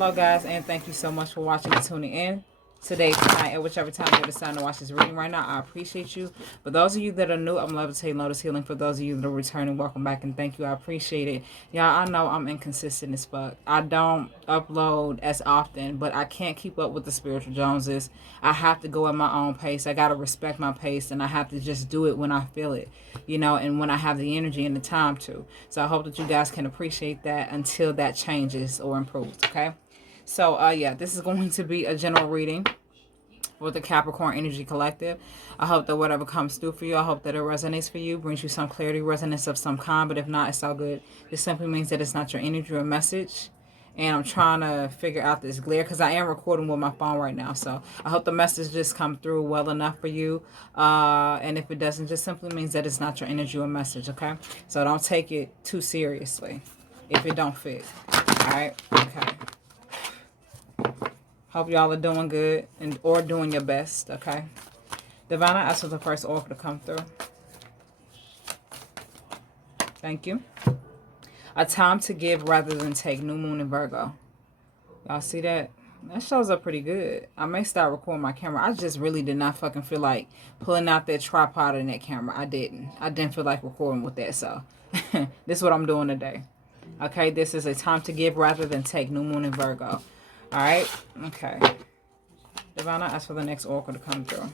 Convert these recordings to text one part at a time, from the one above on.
Hello, guys, and thank you so much for watching and tuning in today, tonight, at whichever time you decide to watch this reading right now. I appreciate you. For those of you that are new, I'm Levitating, Lotus Healing. For those of you that are returning, welcome back, and thank you. I appreciate it. Y'all, I know I'm inconsistent as fuck. I don't upload as often, but I can't keep up with the spiritual Joneses. I have to go at my own pace. I got to respect my pace, and I have to just do it when I feel it, you know, and when I have the energy and the time to. So I hope that you guys can appreciate that until that changes or improves, okay? So, yeah, this is going to be a general reading with the Capricorn Energy Collective. I hope that whatever comes through for you, I hope that it resonates for you, brings you some clarity, resonance of some kind. But if not, it's all good. This simply means that it's not your energy or message. And I'm trying to figure out this glare because I am recording with my phone right now. So I hope the message just come through well enough for you. And if it doesn't, just simply means that it's not your energy or message, okay? So don't take it too seriously if it don't fit. All right? Okay. Hope y'all are doing good or doing your best, okay? Divine, I ask for the first oracle to come through. Thank you. A time to give rather than take. New moon in Virgo. Y'all see that? That shows up pretty good. I may start recording my camera. I just really did not fucking feel like pulling out that tripod and that camera. I didn't feel like recording with that. So this is what I'm doing today. Okay, this is a time to give rather than take. New moon in Virgo. All right. Okay. Divine, I ask for the next oracle to come through.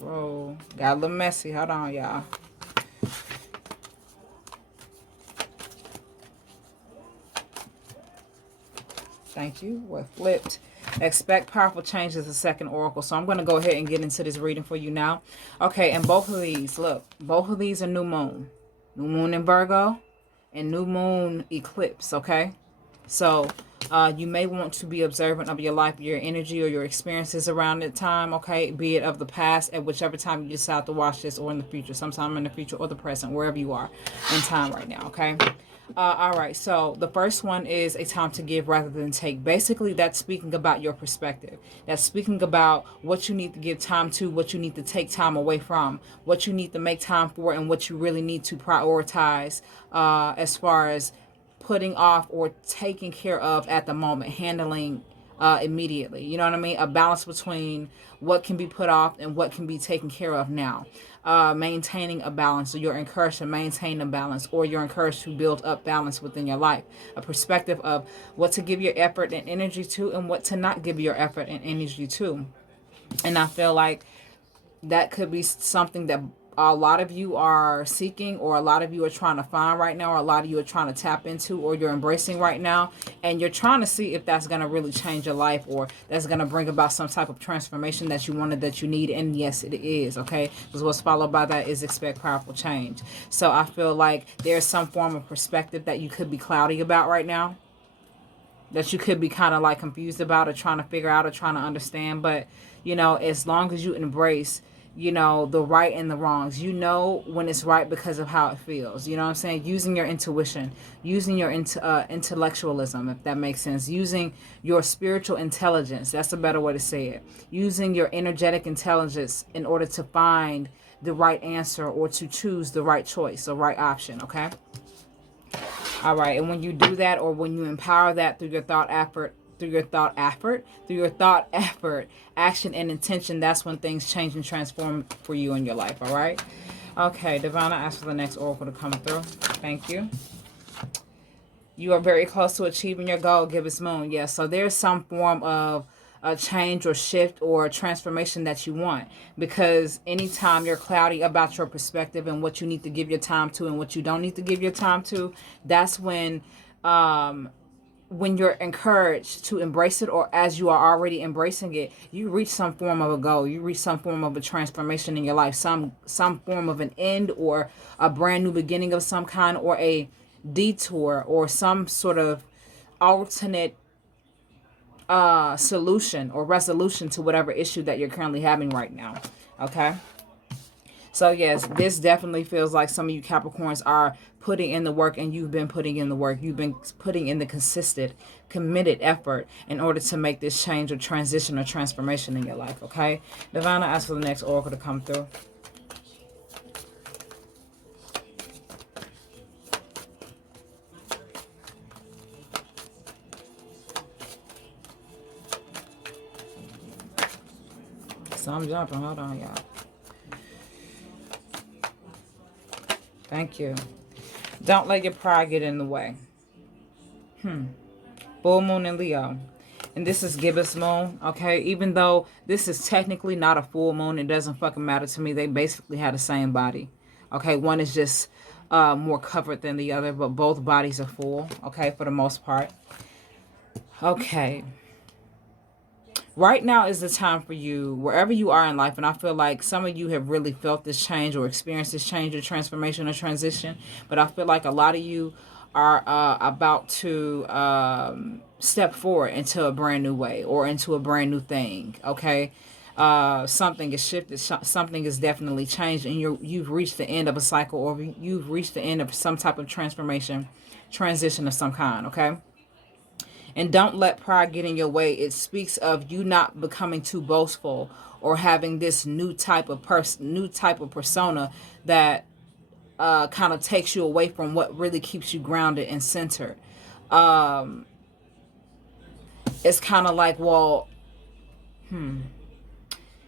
Whoa. Got a little messy. Hold on, y'all. Thank you. We're flipped. Expect powerful changes, the second oracle. So I'm going to go ahead and get into this reading for you now. Okay, and both of these, look, both of these are new moon. New moon in Virgo and new moon eclipse, okay? So you may want to be observant of your life, your energy, or your experiences around that time, okay? Be it of the past at whichever time you decide to watch this, or in the future, sometime in the future or the present, wherever you are in time right now, okay? All right, so the first one is a time to give rather than take. Basically, that's speaking about your perspective. That's speaking about what you need to give time to, what you need to take time away from, what you need to make time for, and what you really need to prioritize as far as putting off or taking care of at the moment, handling immediately. You know what I mean? A balance between what can be put off and what can be taken care of now. Maintaining a balance. So you're encouraged to maintain a balance, or you're encouraged to build up balance within your life. A perspective of what to give your effort and energy to and what to not give your effort and energy to. And I feel like that could be something that a lot of you are seeking, or a lot of you are trying to find right now, or a lot of you are trying to tap into, or you're embracing right now, and you're trying to see if that's going to really change your life, or that's going to bring about some type of transformation that you wanted, that you need. And yes, it is, okay? Because what's followed by that is expect powerful change. So I feel like there's some form of perspective that you could be cloudy about right now, that you could be kind of like confused about, or trying to figure out, or trying to understand. But you know, as long as you embrace, you know, the right and the wrongs, you know when it's right because of how it feels. You know what I'm saying? Using your intuition, using your intellectualism, if that makes sense, using your spiritual intelligence, that's a better way to say it, using your energetic intelligence in order to find the right answer, or to choose the right choice, the right option, okay? All right, and when you do that, or when you empower that through your thought effort, action and intention, that's when things change and transform for you in your life, all right? Okay, Divine, I ask for the next oracle to come through. Thank you. You are very close to achieving your goal, Gibbous Moon. Yes, so there's some form of a change or shift or transformation that you want, because anytime you're cloudy about your perspective and what you need to give your time to and what you don't need to give your time to, that's when you're encouraged to embrace it, or as you are already embracing it, you reach some form of a goal, you reach some form of a transformation in your life, some form of an end, or a brand new beginning of some kind, or a detour, or some sort of alternate solution or resolution to whatever issue that you're currently having right now, okay? So yes, this definitely feels like some of you Capricorns are putting in the work, and you've been putting in the work. You've been putting in the consistent, committed effort in order to make this change or transition or transformation in your life, okay? Divine, I ask for the next oracle to come through. so I'm jumping. Hold on, y'all. Thank you. Don't let your pride get in the way. Full moon in Leo. And this is gibbous moon, okay? Even though this is technically not a full moon, it doesn't fucking matter to me. They basically have the same body, okay? One is just more covered than the other, but both bodies are full, okay, for the most part. Okay. Right now is the time for you, wherever you are in life, and I feel like some of you have really felt this change or experienced this change or transformation or transition, but I feel like a lot of you are about to step forward into a brand new way or into a brand new thing, okay? Something is shifted, something is definitely changed, and you've reached the end of a cycle, or you've reached the end of some type of transformation, transition of some kind, okay? And don't let pride get in your way. It speaks of you not becoming too boastful or having this new type of persona that kind of takes you away from what really keeps you grounded and centered. It's kind of like, well,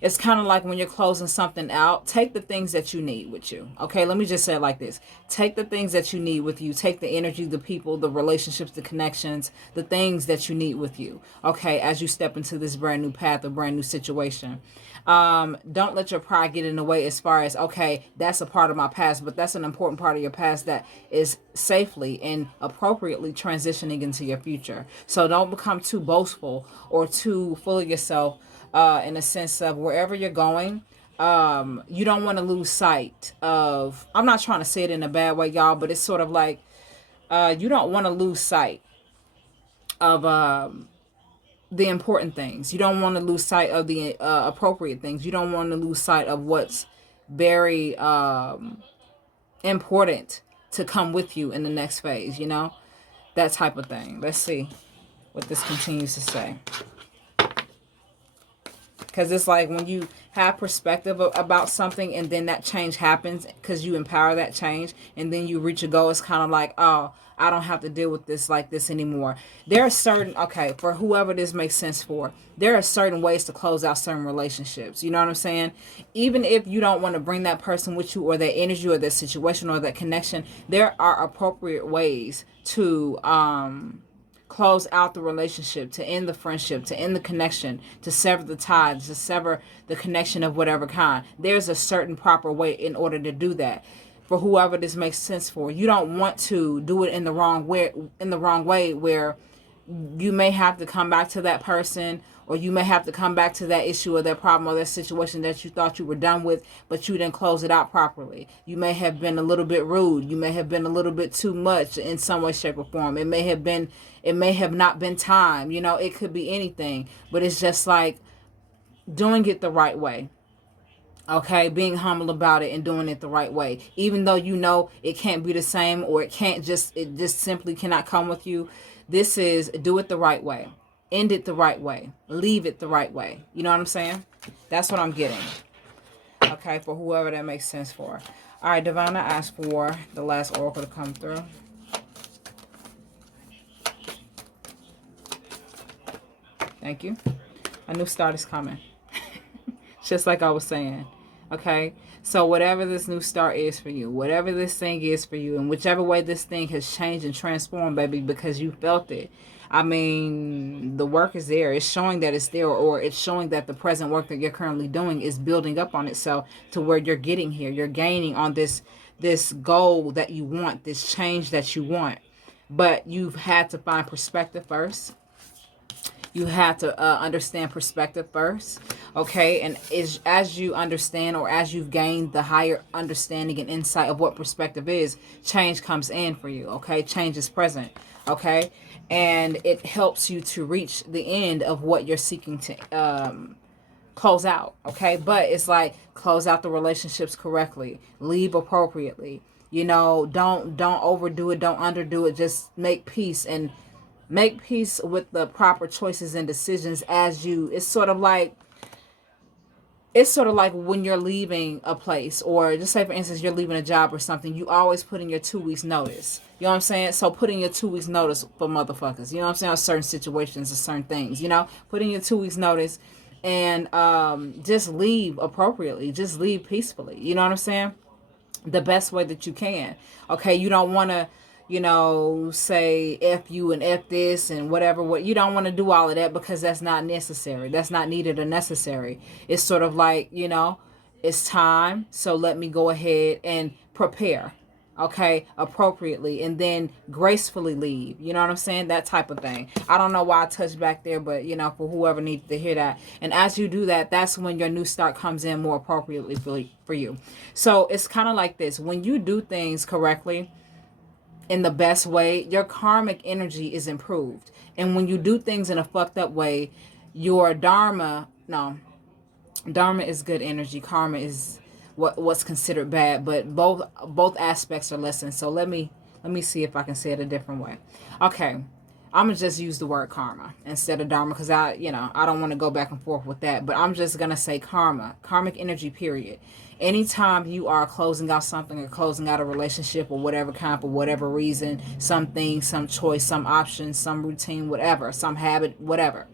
it's kind of like when you're closing something out, take the things that you need with you. Okay, let me just say it like this. Take the things that you need with you. Take the energy, the people, the relationships, the connections, the things that you need with you. Okay, as you step into this brand new path, a brand new situation. Don't let your pride get in the way as far as, okay, that's a part of my past, but that's an important part of your past that is safely and appropriately transitioning into your future. So don't become too boastful or too full of yourself. In a sense of wherever you're going, you don't want to lose sight of, I'm not trying to say it in a bad way, y'all, but it's sort of like you don't want to lose sight of the important things. You don't want to lose sight of the appropriate things. You don't want to lose sight of what's very important to come with you in the next phase, you know? That type of thing. Let's see what this continues to say. Because it's like when you have perspective about something and then that change happens because you empower that change and then you reach a goal, it's kind of like, oh, I don't have to deal with this like this anymore. There are certain, okay, for whoever this makes sense for, there are certain ways to close out certain relationships. You know what I'm saying? Even if you don't want to bring that person with you or that energy or that situation or that connection, there are appropriate ways to close out the relationship, to end the friendship, to end the connection, to sever the ties, to sever the connection of whatever kind. There's a certain proper way in order to do that. For whoever this makes sense for, you don't want to do it in the wrong way where you may have to come back to that person, or you may have to come back to that issue or that problem or that situation that you thought you were done with, but you didn't close it out properly. You may have been a little bit rude. You may have been a little bit too much in some way, shape, or form. It may have not been time. You know, it could be anything, but it's just like doing it the right way. Okay, being humble about it and doing it the right way. Even though you know it can't be the same, or it just simply cannot come with you. This is do it the right way. End it the right way. Leave it the right way. You know what I'm saying? That's what I'm getting. Okay, for whoever that makes sense for. All right, Divine, I asked for the last oracle to come through. Thank you. A new start is coming. Just like I was saying. Okay? So whatever this new start is for you, whatever this thing is for you, and whichever way this thing has changed and transformed, baby, because you felt it. I mean, the work is there. It's showing that it's there, or it's showing that the present work that you're currently doing is building up on itself to where you're getting here. You're gaining on this goal that you want, this change that you want. But you've had to find perspective first. You have to understand perspective first, okay? And as you understand, or as you've gained the higher understanding and insight of what perspective is, change comes in for you, okay? Change is present, okay? And it helps you to reach the end of what you're seeking to close out, okay? But it's like, close out the relationships correctly, leave appropriately, you know, don't overdo it, don't underdo it, just make peace and make peace with the proper choices and decisions as you, it's sort of like when you're leaving a place, or just say for instance, you're leaving a job or something, you always put in your 2 weeks notice. You know what I'm saying? So put in your 2 weeks notice for motherfuckers. You know what I'm saying? On certain situations or certain things, you know, put in your 2 weeks notice and just leave appropriately, just leave peacefully. You know what I'm saying? The best way that you can. Okay, you don't want to, say F you and F this and whatever. What you don't want to do all of that, because that's not necessary. That's not needed or necessary. It's sort of like, it's time. So let me go ahead and prepare. Okay, appropriately, and then gracefully leave. You know what I'm saying? That type of thing. I don't know why I touched back there, but for whoever needs to hear that. And as you do that, that's when your new start comes in more appropriately for you. So it's kind of like this: when you do things correctly, in the best way, your karmic energy is improved. And when you do things in a fucked up way, your dharma is good energy, karma is what's considered bad, but both aspects are lessons. So let me see if I can say it a different way. Okay, I'm gonna just use the word karma instead of dharma, because I don't want to go back and forth with that, but I'm just gonna say karmic energy, period. Anytime you are closing out something or closing out a relationship or whatever kind, for whatever reason, something, some choice, some option, some routine, whatever, some habit, whatever,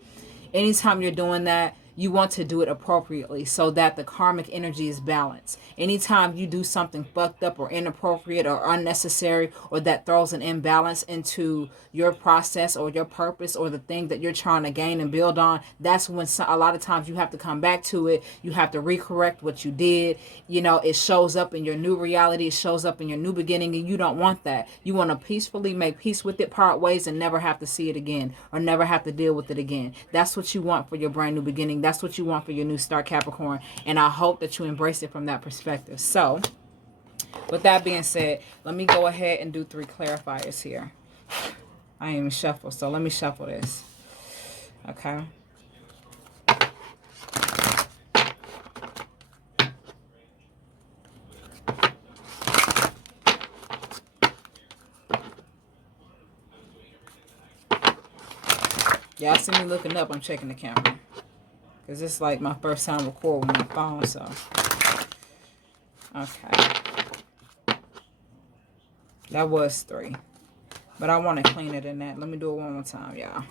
anytime you're doing that, you want to do it appropriately so that the karmic energy is balanced. Anytime you do something fucked up or inappropriate or unnecessary, or that throws an imbalance into your process or your purpose or the thing that you're trying to gain and build on, that's when a lot of times you have to come back to it. You have to recorrect what you did. It shows up in your new reality. It shows up in your new beginning, and you don't want that. You want to peacefully make peace with it, part ways, and never have to see it again or never have to deal with it again. That's what you want for your brand new beginning. That's what you want for your new start, Capricorn. And I hope that you embrace it from that perspective. So, with that being said, let me go ahead and do 3 clarifiers here. I ain't even shuffle, so let me shuffle this. Okay. Y'all see me looking up, I'm checking the camera. Because it's like my first time recording with my phone, so. Okay. That was 3. But I want to clean it in that. Let me do it one more time, y'all.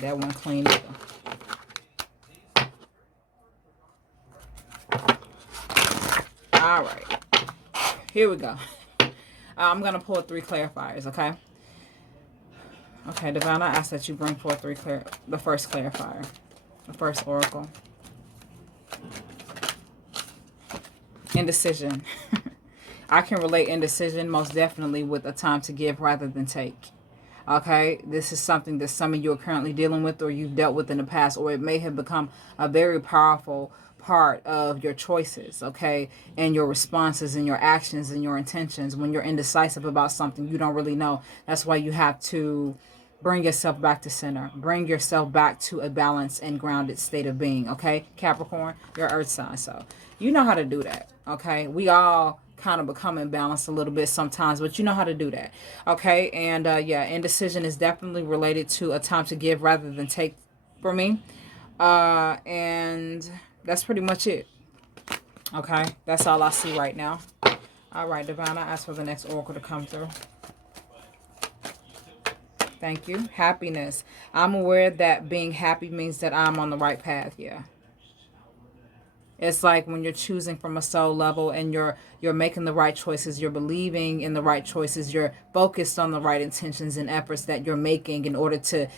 That one clean either. All right. Here we go. I'm going to pull 3 clarifiers, okay? Okay, Divine, I ask that you bring forth the first clarifier. The first oracle. Indecision. I can relate indecision most definitely with a time to give rather than take. Okay, this is something that some of you are currently dealing with, or you've dealt with in the past, or it may have become a very powerful part of your choices, okay, and your responses and your actions and your intentions. When you're indecisive about something, you don't really know. That's why you have to bring yourself back to center. Bring yourself back to a balanced and grounded state of being, okay? Capricorn, your earth sign, so you know how to do that, okay? We all kind of become imbalanced a little bit sometimes, but you know how to do that, okay? And yeah, indecision is definitely related to a time to give rather than take for me. And that's pretty much it, okay? That's all I see right now. All right, Divine, I ask for the next oracle to come through. Thank you. Happiness. I'm aware that being happy means that I'm on the right path. Yeah. It's like when you're choosing from a soul level and you're making the right choices, you're believing in the right choices, you're focused on the right intentions and efforts that you're making in order to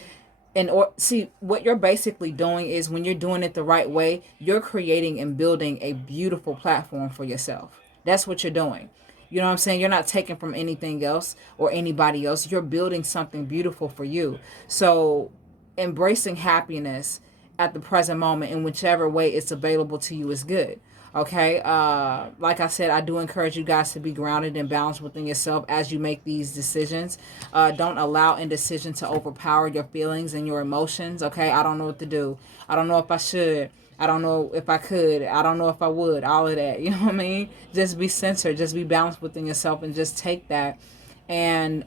see what you're basically doing is, when you're doing it the right way, you're creating and building a beautiful platform for yourself. That's what you're doing. You know what I'm saying? You're not taking from anything else or anybody else. You're building something beautiful for you. So embracing happiness at the present moment in whichever way it's available to you is good. Okay, like I said, I do encourage you guys to be grounded and balanced within yourself as you make these decisions. Don't allow indecision to overpower your feelings and your emotions. Okay, I don't know what to do. I don't know if I should. I don't know if I could. I don't know if I would. All of that. You know what I mean? Just be centered. Just be balanced within yourself and just take that and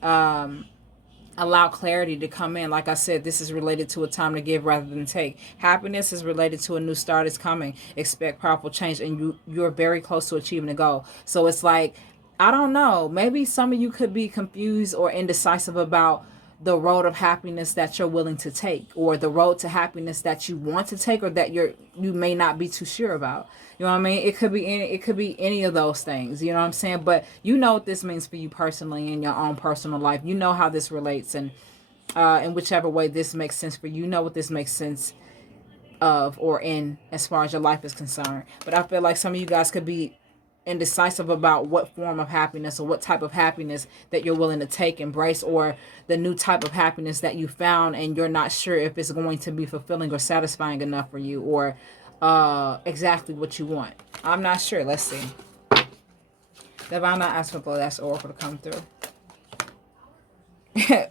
allow clarity to come in. Like I said, this is related to a time to give rather than take. Happiness is related to a new start is coming. Expect powerful change, and you're very close to achieving a goal. So it's like, I don't know, maybe some of you could be confused or indecisive about the road of happiness that you're willing to take, or the road to happiness that you want to take, or that you may not be too sure about. You know what I mean? It could be any of those things. You know what I'm saying? But you know what this means for you personally in your own personal life. You know how this relates, and in whichever way this makes sense for you, you know what this makes sense of or in as far as your life is concerned. But I feel like some of you guys could be indecisive about what form of happiness or what type of happiness that you're willing to take, embrace, or the new type of happiness that you found, and you're not sure if it's going to be fulfilling or satisfying enough for you, or exactly what you want. I'm not sure. Let's see. Divine, not ask for the last oracle to come through.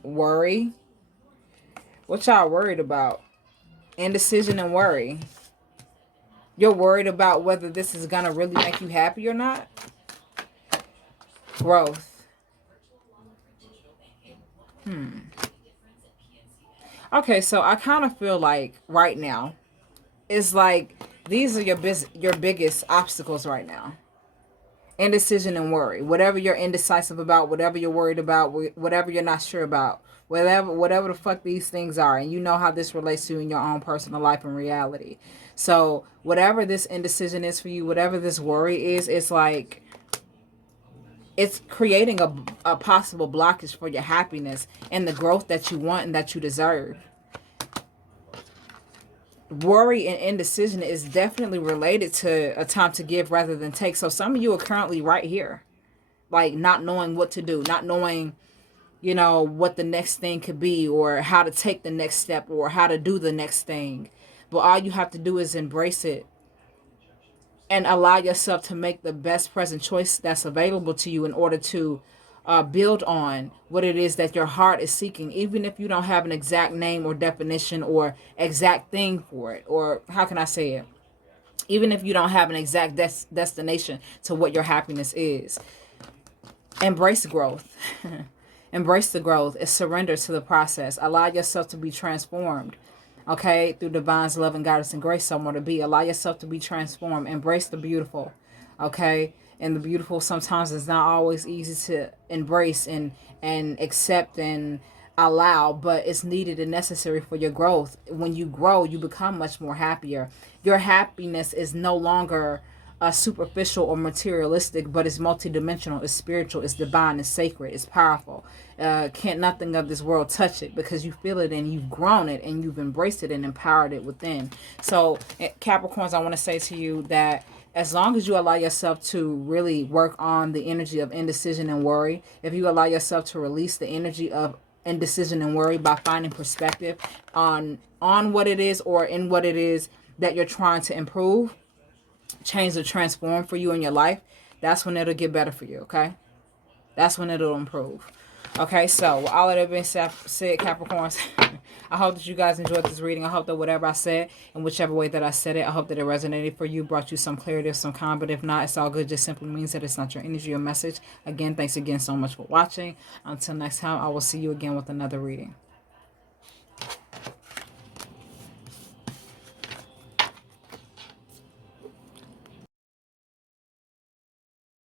Worry. What y'all worried about? Indecision and worry. You're worried about whether this is going to really make you happy or not. Growth. Okay, so I kind of feel like right now, it's like these are your biggest obstacles right now. Indecision and worry. Whatever you're indecisive about, whatever you're worried about, whatever you're not sure about, whatever the fuck these things are, and you know how this relates to you in your own personal life and reality. So whatever this indecision is for you, whatever this worry is, it's like it's creating a possible blockage for your happiness and the growth that you want and that you deserve. Worry and indecision is definitely related to a time to give rather than take. So some of you are currently right here, like not knowing what to do, not knowing, you know, what the next thing could be, or how to take the next step, or how to do the next thing. But all you have to do is embrace it and allow yourself to make the best present choice that's available to you in order to build on what it is that your heart is seeking, even if you don't have an exact name or definition or exact thing for it. Or how can I say it? Even if you don't have an exact destination to what your happiness is. Embrace growth. Embrace the growth. It's surrender to the process. Allow yourself to be transformed. Okay, through divine's love and guidance and grace, somewhere to be. Allow yourself to be transformed. Embrace the beautiful. Okay, and the beautiful sometimes is not always easy to embrace and accept and allow, but it's needed and necessary for your growth. When you grow, you become much more happier. Your happiness is no longer superficial or materialistic, but it's multidimensional, it's spiritual, it's divine, it's sacred, it's powerful. Can't nothing of this world touch it, because you feel it and you've grown it and you've embraced it and empowered it within. So Capricorns, I want to say to you that as long as you allow yourself to really work on the energy of indecision and worry, if you allow yourself to release the energy of indecision and worry by finding perspective on what it is or in what it is that you're trying to improve, change, or transform for you in your life, that's when it'll get better for you. Okay, that's when it'll improve. Okay, so with all of that being said, Capricorns, I hope that you guys enjoyed this reading. I hope that whatever I said, in whichever way that I said it, I hope that it resonated for you, brought you some clarity or some calm. But if not, it's all good. Just simply means that it's not your energy or message. Again, thanks again so much for watching. Until next time, I will see you again with another reading.